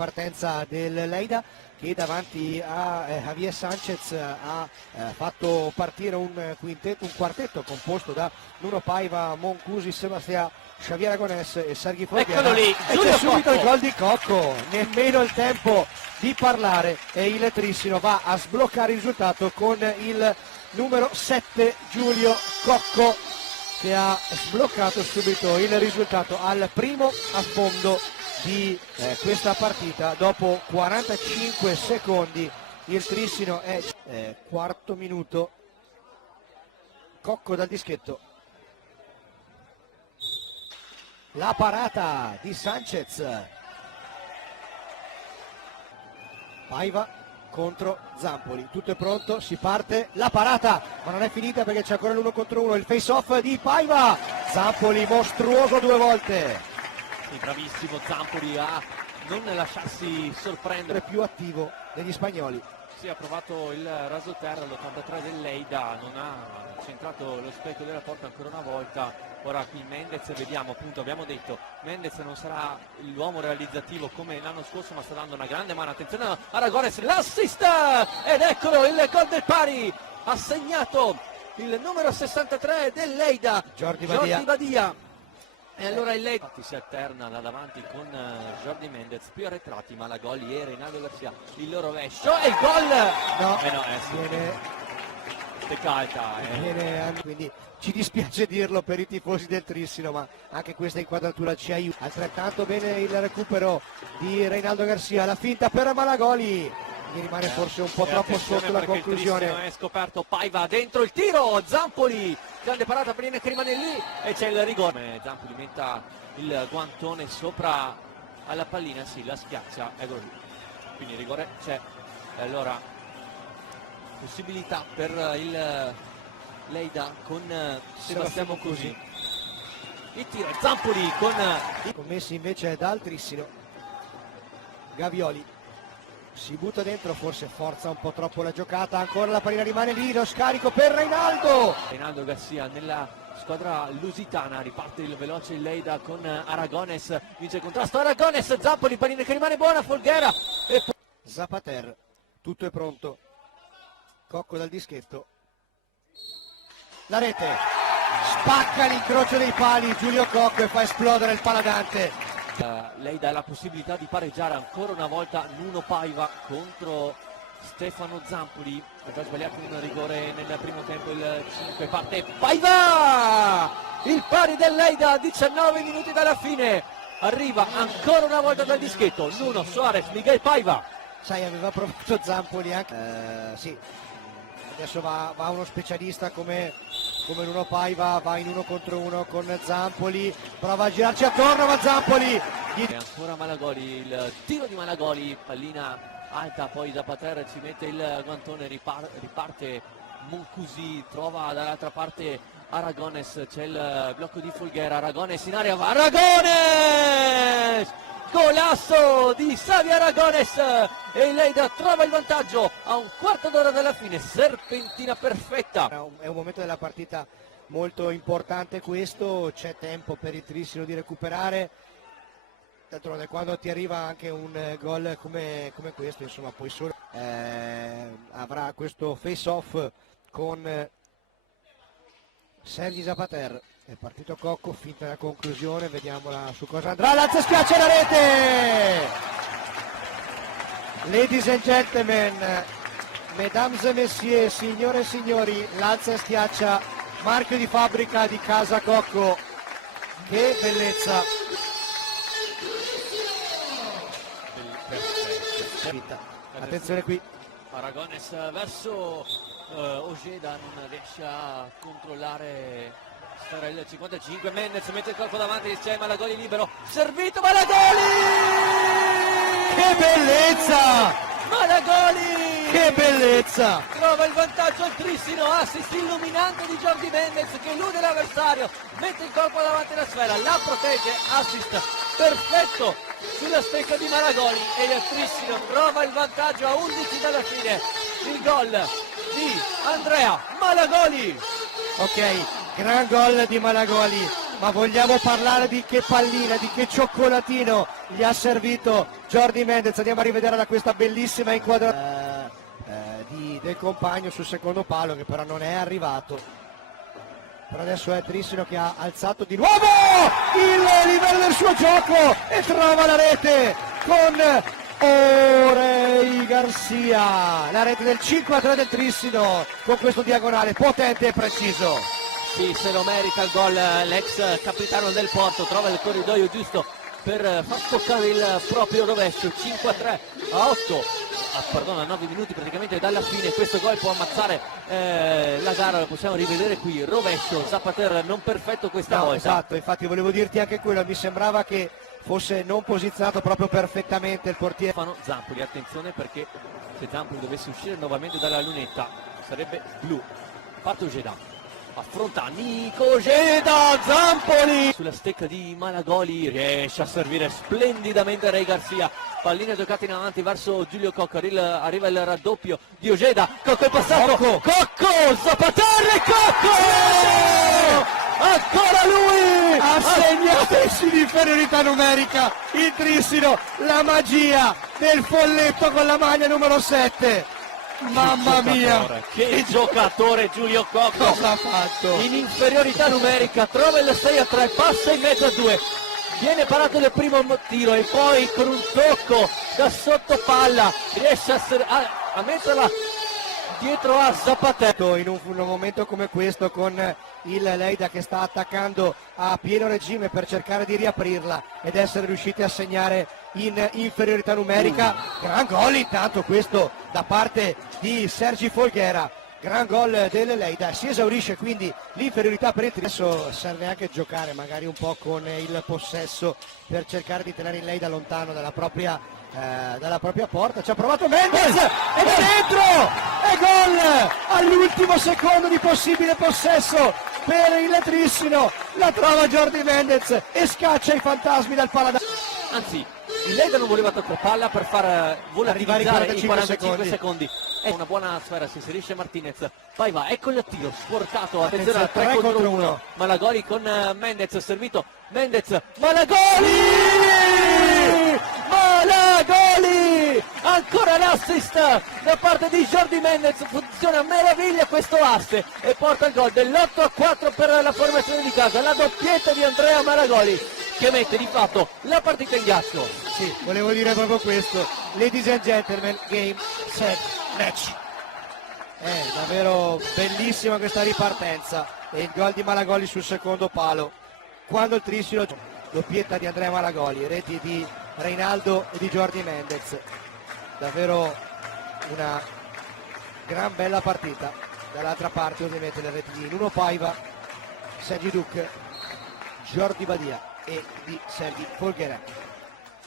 ripartenza del Lleida, che davanti a Javier Sanchez ha fatto partire un quartetto composto da Nuno Paiva, Moncusi, Sebastià, Xavier Aragonés e Sergi Folguera. Eccolo lì, e c'è subito il gol di Cocco, nemmeno il tempo di parlare, e il Trissino va a sbloccare il risultato con il numero 7 Giulio Cocco, che ha sbloccato subito il risultato al primo affondo di questa partita. Dopo 45 secondi il Trissino è quarto minuto. Cocco dal dischetto, la parata di Sanchez, Paiva contro Zampoli, tutto è pronto, si parte, la parata, ma non è finita perché c'è ancora l'uno contro uno, il face off di Paiva, Zampoli mostruoso due volte. Sì, bravissimo Zampoli a non lasciarsi sorprendere. Più attivo degli spagnoli. Sì, ha provato il rasoterra all'83 del Lleida, non ha centrato lo specchio della porta ancora una volta. Ora qui Mendez, vediamo appunto, abbiamo detto, Mendez non sarà l'uomo realizzativo come l'anno scorso, ma sta dando una grande mano. Attenzione a Aragonés, l'assist, ed eccolo il gol del pari, ha segnato il numero 63 del Lleida, Jordi Badia. E allora il Lleida si alterna là davanti con Jordi Mendez, più arretrati Malagoli e Reinaldo Garcia, il loro rovescio e il gol! No, viene quindi ci dispiace dirlo per i tifosi del Trissino, ma anche questa inquadratura ci aiuta. Altrettanto bene il recupero di Reinaldo Garcia, la finta per Malagoli, gli rimane forse un po' troppo sotto la conclusione. È scoperto Paiva dentro il tiro, Zampoli, grande parata per che rimane lì e c'è il rigore. Zampoli metta il guantone sopra alla pallina, sì, la schiaccia, eccolo lì, quindi il rigore c'è. E allora possibilità per il Lleida con Sebastiano Moncusi, il tiro, Zampoli con commessi invece dal Trissino. Gavioli si butta dentro, forse forza un po' troppo la giocata, ancora la pallina rimane lì, lo scarico per Reinaldo Garcia nella squadra lusitana, riparte il veloce il Lleida con Aragonés, vince il contrasto Aragonés, Zampoli, pallina che rimane buona, Folguera e poi Zapater, tutto è pronto, Cocco dal dischetto, la rete, spacca l'incrocio dei pali Giulio Cocco e fa esplodere il paladante. Lleida ha la possibilità di pareggiare ancora una volta. Nuno Paiva contro Stefano Zampoli, ha già sbagliato un rigore nel primo tempo, il 5 parte Paiva, il pari del Lleida a 19 minuti dalla fine, arriva ancora una volta dal dischetto Nuno Suarez, Miguel Paiva. Sai, aveva provato Zampoli anche, sì, adesso va uno specialista come Nuno Paiva, va in uno contro uno con Zampoli, prova a girarci attorno, ma Zampoli e ancora Malagoli, il tiro di Malagoli, pallina alta, poi Zapater ci mette il guantone, riparte Moncusi, trova dall'altra parte Aragonés, c'è il blocco di Folguera, Aragonés in area, Aragonés! Golasso di Xavi Aragonés e il Lleida trova il vantaggio a un quarto d'ora dalla fine, serpentina perfetta. È un momento della partita molto importante questo, c'è tempo per il Trissino di recuperare, d'altronde quando ti arriva anche un gol come questo, insomma, poi solo avrà questo face off con Sergi Zapater. È partito Cocco, finta la conclusione, vediamola su cosa andrà, Lazio schiaccia la rete! Ladies and gentlemen, mesdames et messieurs, signore e signori, Lazio schiaccia marchio di fabbrica di Casa Cocco, che bellezza! Attenzione qui, Aragonés verso Ojeda, non riesce a controllare. Sarà il 55, Mendez mette il corpo davanti, c'è Malagoli libero, servito Malagoli! Che bellezza! Malagoli! Che bellezza! Trova il vantaggio al Trissino, assist illuminante di Jordi Mendez che elude l'avversario, mette il corpo davanti alla sfera, la protegge, assist perfetto sulla stecca di Malagoli e il Trissino trova il vantaggio a 11 dalla fine. Il gol di Andrea Malagoli. Ok, gran gol di Malagoli, ma vogliamo parlare di che pallina, di che cioccolatino gli ha servito Jordi Mendez. Andiamo a rivedere da questa bellissima inquadratura del compagno sul secondo palo, che però non è arrivato. Però adesso è Trissino che ha alzato di nuovo il livello del suo gioco e trova la rete con Orey Garcia, la rete del 5-3 del Trissino con questo diagonale potente e preciso. Sì, se lo merita il gol l'ex capitano del Porto, trova il corridoio giusto per far scoccare il proprio rovescio. 5-3 a 9 minuti praticamente dalla fine. Questo gol può ammazzare la gara, lo possiamo rivedere qui. Rovescio, Zapater non perfetto questa volta. Esatto, infatti volevo dirti anche quello, mi sembrava che fosse non posizionato proprio perfettamente il portiere. Zampoli, attenzione, perché se Zampoli dovesse uscire nuovamente dalla lunetta sarebbe blu. Parte Ojeda, affronta Nico Ojeda, Zampoli sulla stecca di Malagoli, riesce a servire splendidamente Orey Garcia. Pallina giocata in avanti verso Giulio Cocco, arriva il raddoppio di Ojeda, Cocco è passato, Cocco, Zapater e Cocco! Ancora lui! Ha segnato in inferiorità numerica il Trissino, la magia del folletto con la maglia numero 7. Mamma mia, che giocatore Giulio Cocco! Cosa ha fatto? In inferiorità numerica trova il 6-3, passa in mezzo a due, viene parato il primo tiro e poi con un tocco da sotto palla riesce a metterla dietro a Zapater. In un momento come questo, con il Leida che sta attaccando a pieno regime per cercare di riaprirla ed essere riusciti a segnare in inferiorità numerica, gran gol intanto questo da parte di Sergi Folghera, gran gol del Leida, si esaurisce quindi l'inferiorità per il Trissino. Adesso serve anche giocare magari un po' con il possesso per cercare di tenere il Leida lontano dalla propria porta. Ci ha provato Mendez ed è dentro, e gol all'ultimo secondo di possibile possesso per il Trissino. La trova Jordi Mendez e scaccia i fantasmi dal paladino. Anzi, il Leida non voleva toccare palla per far volatilizzare i 45 secondi. È una buona sfera, si inserisce Martinez, poi va, ecco il tiro sporcato, attenzione al 3 contro 1. Malagoli con Mendez, servito Mendez, Malagoli, ancora l'assist da parte di Jordi Mendez, funziona a meraviglia questo asse e porta il gol dell'8-4 per la formazione di casa, la doppietta di Andrea Malagoli che mette di fatto la partita in ghiaccio. Sì, volevo dire proprio questo, ladies and gentlemen, game, set, match. È davvero bellissima questa ripartenza e il gol di Malagoli sul secondo palo, quando il Trissino, doppietta di Andrea Malagoli, reti di Reinaldo e di Jordi Mendez. Davvero una gran bella partita. Dall'altra parte ovviamente le reti di Nuno Paiva, Sergi Duc, Jordi Badia e di Sergi Folghera.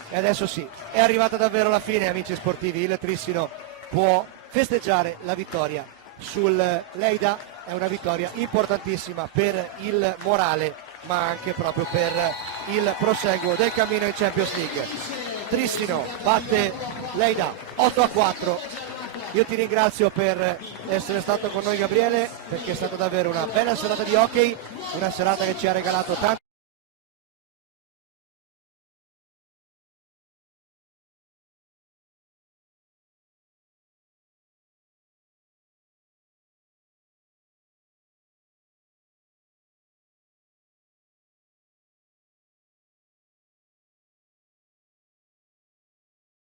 E adesso sì, è arrivata davvero la fine, amici sportivi. Il Trissino può festeggiare la vittoria sul Leida, è una vittoria importantissima per il morale ma anche proprio per il proseguo del cammino in Champions League. Trissino batte Leida 8-4. Io ti ringrazio per essere stato con noi, Gabriele, perché è stata davvero una bella serata di hockey, una serata che ci ha regalato tanto.